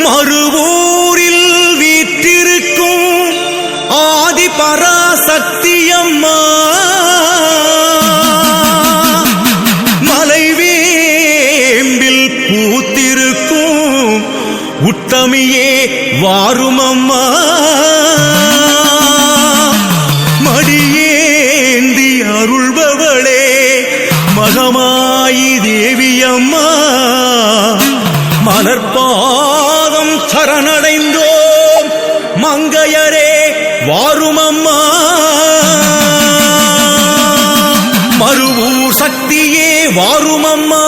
மறுவூரில் வீற்றிருக்கும் ஆதி பராசக்தியம்மா மலைவேம்பில் பூத்திருக்கும் உத்தமியே வாருமம்மா மடியேந்தி அருள்பவளே மகமாயி தேவியம்மா மலர்பாதம் சரணடைந்தோம் மங்கையரே வாருமம்மா மறுவூர் சக்தியே வாருமம்மா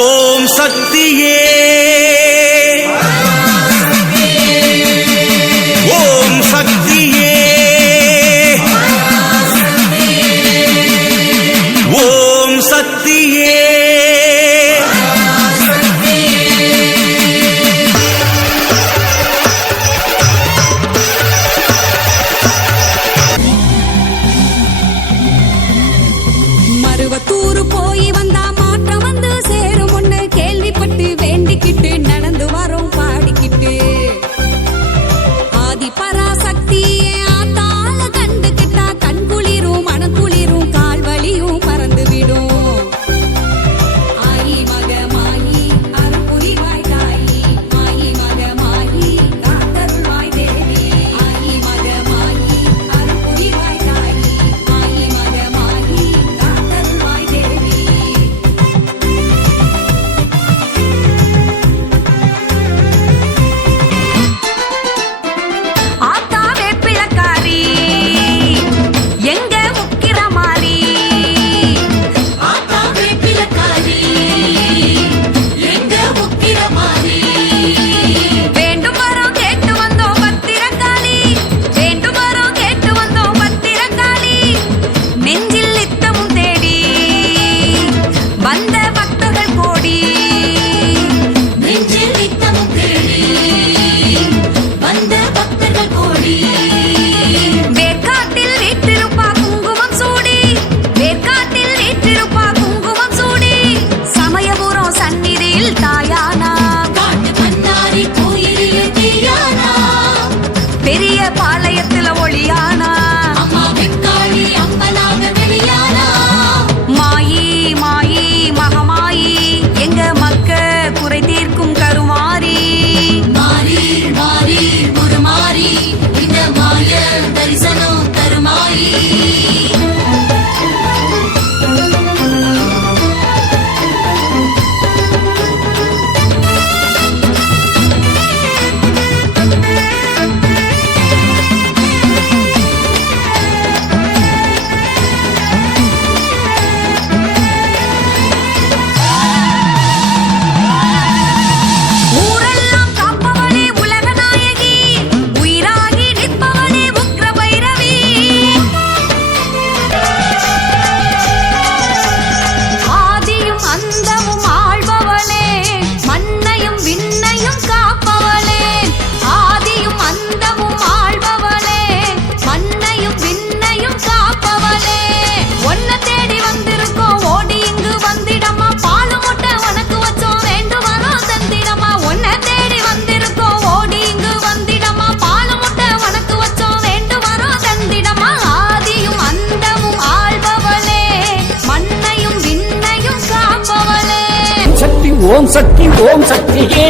ஓம் சக்தியே ஓம் சக்தியே ஓம் சக்தியே மருவத்தூர் போய் வந்தா மாற்றம் வந்து சேரும் ஒண்ணு கேள்விப்பட்டு வேண்டிக்கிட்டு நடந்து வரோம் பாடிக்கிட்டு ஆதி பராசக்தியே ஆத்தால கண்டுகிட்டா கண்குளிரும் மனக்குளிரும் கால்வலியும் பறந்து விடும் ஆயி மகமாயி அருள்புரிவாய் தாயி ஆயி மகமாயி காத்தருள்வாய் தேவி ஆயி மகமாயி அருள்புரிவாய் தாயி ஆயி மகமாயி காத்தருள்வாய் தேவி ஆத்தா வேப்பிலக்காரி எங்க முக்கிர மாறி ஆத்தா வேப்பிலக்காரி எங்க முக்கிர மாறி வேண்டும் வரோம் கேட்டு வந்தோம் பத்திரக்காளி வேண்டும் வரோம் கேட்டு வந்தோம் பத்திரக்காளி நெஞ்சில் நித்தமும் தேடி வந்த பக்தர்கள் கோடி நெஞ்சில் நித்தமும் தேடி வந்த பக்தர்கள் கோடி வேர்க்காட்டில் வீற்றிருப்பா குங்குமம் சூடி வேர்க்காட்டில் வீற்றிருப்பா குங்குமம் சூடி சமயபுரம் சந்நிதியில் தாயானா காட்டு பண்ணாரி கோயிலில் தீயானா பெரிய பாளையத்துல ஒளியானா அம்மா வெக்காளி அம்பலாக வெளியானா மாயி மாயி மகமாயி எங்க மக்க குறை தீர்க்கும் கருமாரி மாறி மாறி ஒரு மாறி இந்த மாய தரிசனம் தருமாயி ஊரெல்லாம் காப்பவளே உலக நாயகி உயிராகி நிற்பவளே உக்ர பைரவி ஆதியும் அந்தமும் ஆள்பவளே மண்ணையும் விண்ணையும் காப்பவளே ஆதியும் அந்தமும் ஆள்பவளே மண்ணையும் விண்ணையும் காப்பவளே ஒன்ன தேடி வந்திருக்கோம் ஓடி இங்கு வந்திடமா பாலு முட்டை உனக்கு வச்சோம் வேண்டு வரோம் தந்திடமா ஒன்ன தேடி வந்திருக்கோம் ஓடி இங்கு வந்திடமா பாலு முட்டை உனக்கு வச்சோம் வேண்டு வரோம் தந்திடமா ஆதியும் அந்தமும் ஆள்பவளே மண்ணையும் விண்ணையும் காப்பவளே சக்தி ஓம் சக்தி ஓம் சக்தியே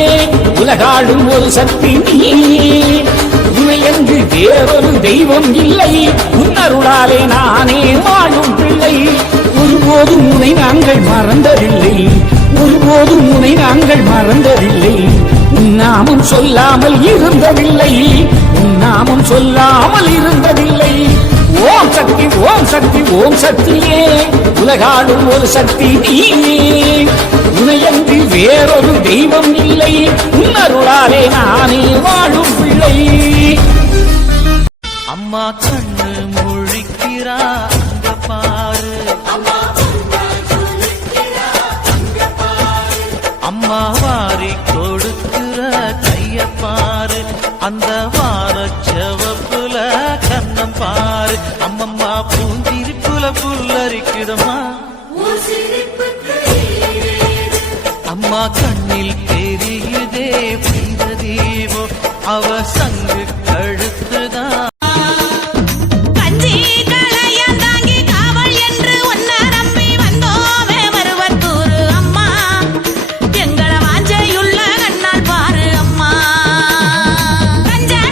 உலகாளும் ஒரு சக்தி நீயே உன்னையன்று வேறொரு தெய்வம் இல்லை உன்னருளாலே நானே வாழும் பிள்ளை ஒருபோதும் உன்னை நாங்கள் மறந்ததில்லை ஒருபோதும் உன்னை நாங்கள் மறந்ததில்லை உன் நாமம் சொல்லாமல் இருந்ததில்லை உன் நாமம் சொல்லாமல் இருந்ததில்லை ஓம் சக்தி ஓம் சக்தி ஓம் சக்தியே உலகாளும் ஒரு சக்தி நீயே உனையன்றி வேறொரு தெய்வம் இல்லை உன்னருளாலே நானே வாழும் பிள்ளை அம்மா கண்ணு முழிக்கிறா அங்க பாரு அம்மா வாரி கொடுக்கிற கைய பாரு அந்த வானச்சவப்புல கண்ணம் பாரு அம்மம்மா பூந்திரிப்புல புல்லரிக்குதம்மா அம்மா கண்ணில் தெரியுதே வைர தீபம் அவ சங்க